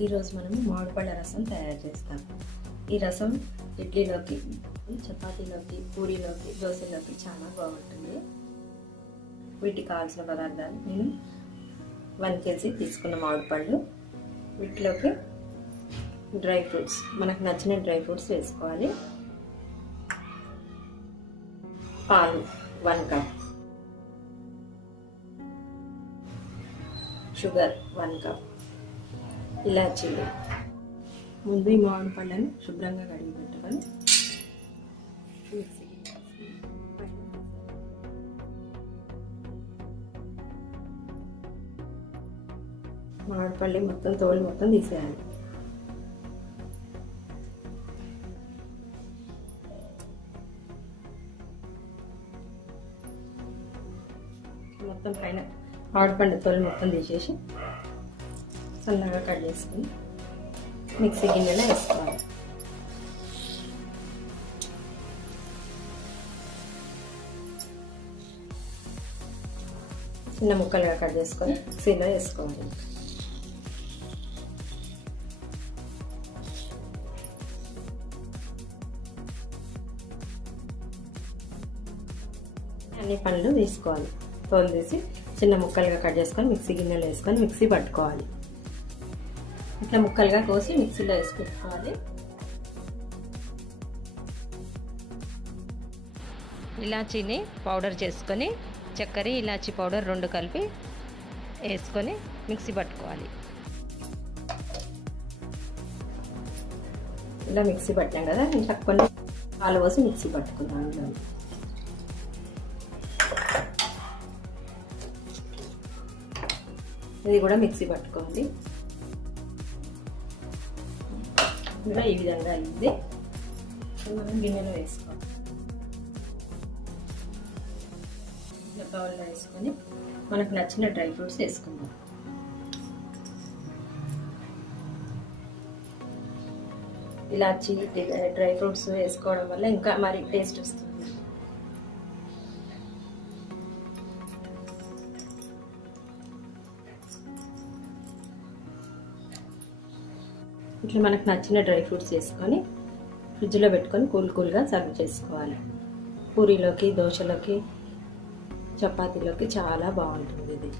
ఈరోజు మనం మామిడిపళ్ళ రసం తయారు చేస్తాం. ఈ రసం ఇడ్లీలోకి, చపాతీలోకి, పూరీలోకి, దోశలోకి చాలా బాగుంటుంది. వీటికి కావాల్సిన పదార్థాలు నేను 1 kg తీసుకున్న మామిడిపళ్ళు, వీటిలోకి డ్రై ఫ్రూట్స్, మనకు నచ్చిన డ్రై ఫ్రూట్స్ వేసుకోవాలి. పాలు 1 కప్, షుగర్ 1 కప్, ఇలాచీలు. ముందు ఈ మామిడి పళ్ళని శుభ్రంగా కడిగి పెట్టుకొని మామిడి పళ్ళు మొత్తం తోలు మొత్తం తీసేయాలి. మొత్తం పైన మామిడి పండు తోలు మొత్తం తీసేసి సన్నగా కట్ చేసుకుని మిక్సీ గిన్నెలో వేసుకోవాలి. చిన్న ముక్కలుగా కట్ చేసుకొని మిక్సీలో వేసుకోవాలి. అన్ని పండ్లు తీసుకోవాలి, తోలు తీసి చిన్న ముక్కలుగా కట్ చేసుకొని మిక్సీ గిన్నెలో వేసుకొని మిక్సీ పట్టుకోవాలి. ఇట్లా ముక్కలుగా కోసి మిక్సీలో వేసి పెట్టుకోవాలి. ఇలాచీని పౌడర్ చేసుకొని చక్కెర ఇలాచీ పౌడర్ 2 కలిపి వేసుకొని మిక్సీ పట్టుకోవాలి. ఇలా మిక్సీ పట్టాం కదా, ఇంకా కొన్ని పాలు పోసి మిక్సీ పట్టుకుందాం. ఇది కూడా మిక్సీ పట్టుకోవాలి. కూడా ఈ విధంగా అయింది. మనం గిన్నెలో వేసుకోవాలి. బౌల్లో వేసుకొని మనకు నచ్చిన డ్రై ఫ్రూట్స్ వేసుకుందాం. ఇలాచీ డ్రై ఫ్రూట్స్ వేసుకోవడం వల్ల ఇంకా మరి టేస్ట్ వస్తుంది. ఇట్లా మనకు నచ్చిన డ్రై ఫ్రూట్స్ వేసుకొని ఫ్రిడ్జ్లో పెట్టుకొని కూల్గా సర్వ్ చేసుకోవాలి. పూరీలోకి, దోశలోకి, చపాతీలోకి చాలా బాగుంటుంది ఇది.